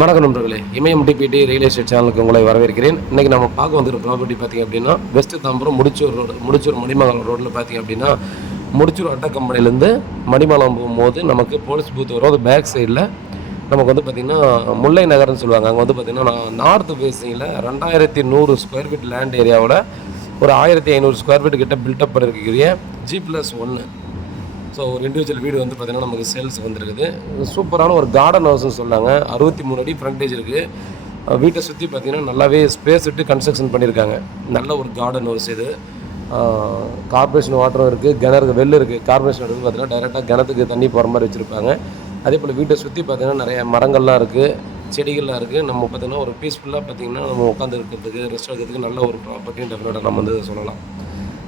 வணக்கம் நண்பர்களே, இமயம் DBT real estate சேனலுக்கு உங்களை வரவேற்கிறேன். இன்றைக்கி நம்ம பார்க்க வந்துருக்க ப்ராப்பர்ட்டி பார்த்திங்க அப்படின்னா வெஸ்ட் தாம்பரம் முடிச்சூர் ரோடு, முடிச்சூர் மணிமங்கலம் ரோட்டில் பார்த்திங்க அப்படின்னா முடிச்சூர் அட்டை கம்பெனிலேருந்து மணிமங்கலம் போகும்போது நமக்கு போலீஸ் பூத் வரும். அது பேக் சைடில் நமக்கு வந்து பார்த்திங்கன்னா முல்லை நகர்னு சொல்லுவாங்க. அங்கே வந்து பார்த்திங்கன்னா நார்த் ஃபேஸிங்கில் 2100 ஸ்கொயர் ஃபீட் லேண்ட் ஏரியாவில் ஒரு 1500 ஸ்கொயர் ஃபீட் கிட்ட பில்டப் பண்ணிருக்கக்கூடிய G+1. ஸோ ஒரு இண்டிவிஜுவல் வீடு வந்து பார்த்திங்கன்னா நமக்கு சேல்ஸ் வந்துருக்குது. சூப்பரான ஒரு கார்டன் ஹவுஸ்னு சொன்னாங்க. 63 அடி ஃப்ரண்டேஜ் இருக்குது. வீட்டை சுற்றி பார்த்திங்கன்னா நல்லாவே ஸ்பேஸ் விட்டு கன்ஸ்ட்ரக்ஷன் பண்ணியிருக்காங்க. நல்ல ஒரு கார்டன் ஹவுஸ் இது. கார்பரேஷன் வாட்டரும் இருக்குது, கிணறு வெள்ளு இருக்குது. கார்பரேஷன் வந்து பார்த்திங்கன்னா டைரெக்டாக கிணத்துக்கு தண்ணி போகிற மாதிரி வச்சுருப்பாங்க. அதே போல் வீட்டை சுற்றி பார்த்திங்கன்னா நிறைய மரங்கள்லாம் இருக்குது, செடிகள்லாம் இருக்குது. நம்ம பார்த்திங்கன்னா ஒரு பீஸ்ஃபுல்லாக பார்த்திங்கன்னா நம்ம உட்காந்து இருக்கிறதுக்கு ரெஸ்ட் எடுக்கிறதுக்கு நல்ல ஒரு ப்ராப்பர்ட்டின்னு டெஃபினட்டாக நம்ம வந்து சொல்லலாம்.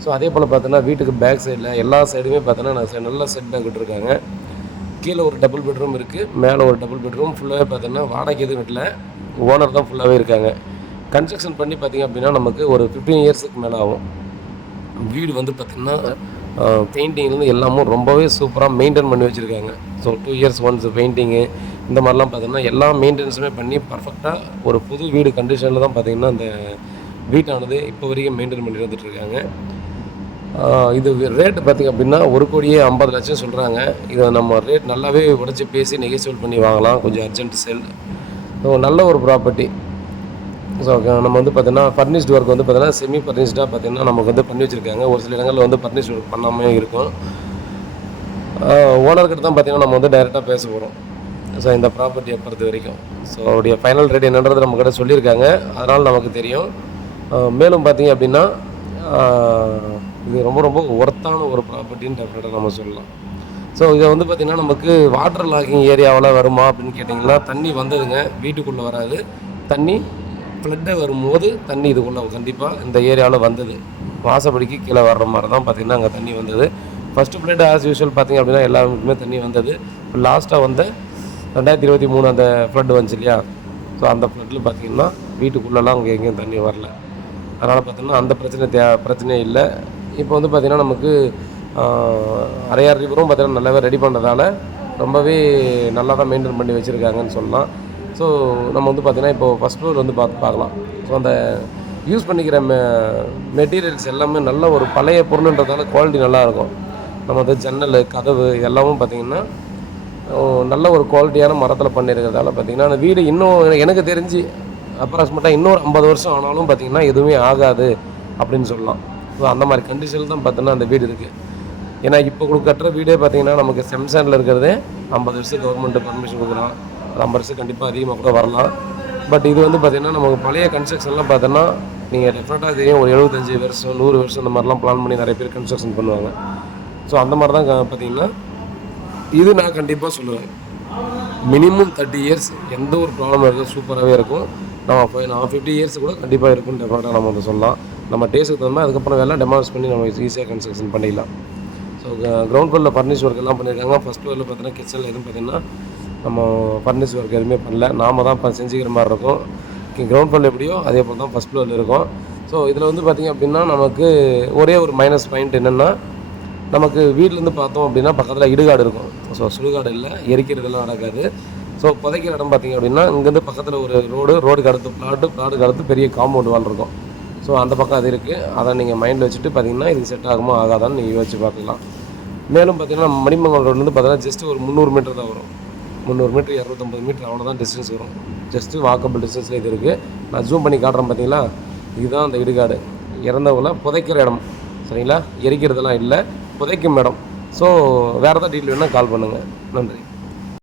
ஸோ அதே போல் பார்த்தோன்னா வீட்டுக்கு பேக் சைடில் எல்லா சைடுமே பார்த்தோன்னா நல்ல செட் பேக் விட்டுருக்காங்க. கீழே ஒரு டபுள் பெட்ரூம் இருக்குது, மேலே ஒரு டபுள் பெட்ரூம். ஃபுல்லாகவே பார்த்தோன்னா வாடகை எதுவும் வீட்டில் ஓனர் தான் ஃபுல்லாகவே இருக்காங்க. கன்ஸ்ட்ரக்ஷன் பண்ணி பார்த்திங்க அப்படின்னா நமக்கு ஒரு 15 இயர்ஸுக்கு மேலே ஆகும். வீடு வந்து பார்த்திங்கன்னா பெயிண்டிங்லேருந்து எல்லாமும் ரொம்பவே சூப்பராக மெயின்டைன் பண்ணி வச்சுருக்காங்க. ஸோ 2 இயர்ஸ் ஒன்ஸ் பெயிண்டிங்கு இந்த மாதிரிலாம் பார்த்திங்கன்னா எல்லா மெயின்டெனன்ஸுமே பண்ணி பர்ஃபெக்டாக ஒரு புது வீடு கண்டிஷனில் தான் பார்த்திங்கன்னா அந்த வீட்டானது இப்போ வரைக்கும் மெயின்டைன் பண்ணி வந்துட்டுருக்காங்க. இது ரேட்டு பார்த்திங்க அப்படின்னா 1,50,00,000 சொல்கிறாங்க. இதை நம்ம ரேட் நல்லாவே உடச்சி பேசி நெகோசியேட் பண்ணி வாங்கலாம். கொஞ்சம் அர்ஜென்ட் சேல். ஸோ நல்ல ஒரு ப்ராப்பர்ட்டி. ஸோ நம்ம வந்து பார்த்தீங்கன்னா ஃபர்னிஷ்டு ஒர்க் வந்து பார்த்தீங்கன்னா செமி ஃபர்னிஷ்டாக பார்த்திங்கன்னா நமக்கு வந்து பண்ணி வச்சுருக்காங்க. ஒரு சில இடங்களில் வந்து ஃபர்னிஷ்டு ஒர்க் பண்ணாமே இருக்கும். ஓனர்கிட்ட தான் பார்த்திங்கன்னா நம்ம வந்து டைரெக்டாக பேச போகிறோம். ஸோ இந்த ப்ராப்பர்ட்டியை பொறுத்த வரைக்கும் ஸோ அவருடைய ஃபைனல் ரேட் என்னன்றது நம்மக்கிட்ட சொல்லியிருக்காங்க. அதனால் நமக்கு தெரியும். மேலும் பார்த்திங்க அப்படின்னா இது ரொம்ப ஒர்த்தான ஒரு ப்ராப்பர்ட்டின்னு டெஃபினட்டாக நம்ம சொல்லலாம். ஸோ இதை வந்து பார்த்திங்கன்னா நமக்கு வாட்டர் லாகிங் ஏரியாவில் வருமா அப்படின்னு கேட்டிங்கன்னா தண்ணி வந்ததுங்க. வீட்டுக்குள்ளே வராது. தண்ணி ஃப்ளட்டை வரும்போது தண்ணி இதுக்குள்ளே கண்டிப்பாக இந்த ஏரியாவில் வந்தது. வாசப்படிக்கு கீழே வர்ற மாதிரி தான் பார்த்திங்கன்னா அங்கே தண்ணி வந்தது. ஃபஸ்ட்டு ஃப்ளட் ஆஸ் யூஷுவல் பார்த்திங்க அப்படின்னா எல்லாருக்குமே தண்ணி வந்தது. இப்போ லாஸ்ட்டாக வந்த 2023 அந்த ஃப்ளட் வந்துச்சு இல்லையா? ஸோ அந்த ஃப்ளட்டில் பார்த்திங்கன்னா வீட்டுக்குள்ளெல்லாம் அங்கே எங்கேயும் தண்ணி வரல. அதனால் பார்த்திங்கன்னா அந்த பிரச்சனையே இல்லை. இப்போ வந்து பார்த்திங்கன்னா நமக்கு அரையார் ரிவரும் பார்த்திங்கன்னா நல்லாவே ரெடி பண்ணுறதால ரொம்பவே நல்லா தான் மெயின்டைன் பண்ணி வச்சுருக்காங்கன்னு சொல்லலாம். ஸோ நம்ம வந்து பார்த்திங்கன்னா இப்போது ஃபஸ்ட் ஃப்ளோர் வந்து பார்க்கலாம். ஸோ அந்த யூஸ் பண்ணிக்கிற மெட்டீரியல்ஸ் எல்லாமே நல்ல ஒரு பழைய பொருள்ன்றதால குவாலிட்டி நல்லாயிருக்கும். நம்ம வந்து ஜன்னல், கதவு இதெல்லாமும் பார்த்திங்கன்னா நல்ல ஒரு குவாலிட்டியான மரத்தில் பண்ணியிருக்கிறதால பார்த்திங்கன்னா அந்த வீடு இன்னும் எனக்கு தெரிஞ்சு அப்ராக்சிமேட்டாக இன்னொரு 50 வருஷம் ஆனாலும் பார்த்திங்கன்னா எதுவுமே ஆகாது அப்படின்னு சொல்லலாம். ஸோ அந்த மாதிரி கண்டிஷனில் தான் பார்த்தோன்னா அந்த வீடு இருக்குது. ஏன்னா இப்போ கட்டுற வீடே பார்த்திங்கன்னா நமக்கு செம்சாண்டில் இருக்கிறதே 50 வருஷம் கவர்மெண்ட்டு பர்மிஷன் கொடுக்குறான். 50 வருஷம் கண்டிப்பாக அதிகமாக கூட வரலாம். பட் இது வந்து பார்த்திங்கன்னா நமக்கு பழைய கன்ஸ்ட்ரக்ஷன்லாம் பார்த்தோன்னா நீங்கள் டெஃபினட்டாக தெரியும் ஒரு 75 வருஷம் 100 வருஷம் இந்த மாதிரிலாம் பிளான் பண்ணி நிறைய பேர் கன்ஸ்ட்ரக்ஷன் பண்ணுவாங்க. ஸோ அந்த மாதிரி தான் பார்த்திங்கன்னா இது நான் கண்டிப்பாக சொல்லுவேன். மினிமம் 30 இயர்ஸ் எந்த ஒரு ப்ராப்ளமும் இருக்குது, சூப்பராகவே இருக்கும். நான் 50 இயர்ஸ் கூட கண்டிப்பாக இருக்குன்னு டெஃபினட்டாக நம்ம வந்து சொல்லலாம். நம்ம டேஸ்ட்டுக்கு தகுந்த மாதிரி அதுக்கப்புறம் வேலை டெமாலிஷ் பண்ணி நம்ம ஈஸியாக கன்ஸ்ட்ரக்ஷன் பண்ணிடலாம். ஸோ கிரவுண்ட் ஃப்ளோரில் ஃபர்னிஷ் ஒர்க் எல்லாம் பண்ணியிருக்காங்க. ஃபஸ்ட் ஃப்ளோரில் பார்த்தீங்கன்னா கிச்சனில் எதுவும் பார்த்திங்கன்னா நம்ம ஃபர்னிஷ் ஒர்க் எதுவுமே பண்ணல. நாம் தான் செஞ்சுக்கிற மாதிரி இருக்கும். கிரவுண்ட் ஃப்ளோரில் எப்படியோ அதே போல் தான் ஃபஸ்ட் ஃப்ளோரில் இருக்கும். ஸோ இதில் வந்து பார்த்திங்க அப்படின்னா நமக்கு ஒரே ஒரு மைனஸ் பாயிண்ட் என்னென்னா நமக்கு வீட்டிலேருந்து பார்த்தோம் அப்படின்னா பக்கத்தில் இடுகாடு இருக்கும். ஸோ சுடுகாடு இல்லை, எரிக்கிறதெல்லாம் நடக்காது. ஸோ புதைக்கிற இடம் பார்த்திங்க அப்படின்னா இங்கேருந்து பக்கத்தில் ஒரு ரோடுக்கு அடுத்து பிளாட்டுக்கு அடுத்து பெரிய காம்பவுண்ட் வால் இருக்கும். ஸோ அந்த பக்கம் அது இருக்குது. அதை நீங்கள் மைண்டில் வச்சுட்டு பார்த்திங்கன்னா இதுக்கு செட் ஆகுமா ஆகாதான்னு நீங்கள் யோசிச்சு பார்க்கலாம். மேலும் பார்த்திங்கன்னா மணிமங்கலம் ரோடு வந்து பார்த்தீங்கன்னா ஜஸ்ட்டு ஒரு 300 மீட்டர் தான் வரும். 300 மீட்டர் 250 மீட்டர் அவ்வளோதான் டிஸ்டன்ஸ் வரும். ஜஸ்ட்டு வாக்கபிள் டிஸ்டன்ஸில் இது இருக்குது. நான் ஜூம் பண்ணி காட்டுறேன் பார்த்தீங்களா? இதுதான் அந்த இடுகாடு. இறந்தவங்கள புதைக்கிற இடம். சரிங்களா? எரிக்கிறதெல்லாம் இல்லை, புதைக்கும் இடம். ஸோ வேறு ஏதாவது டீட்டெயில் வேணால் கால் பண்ணுங்கள். நன்றி.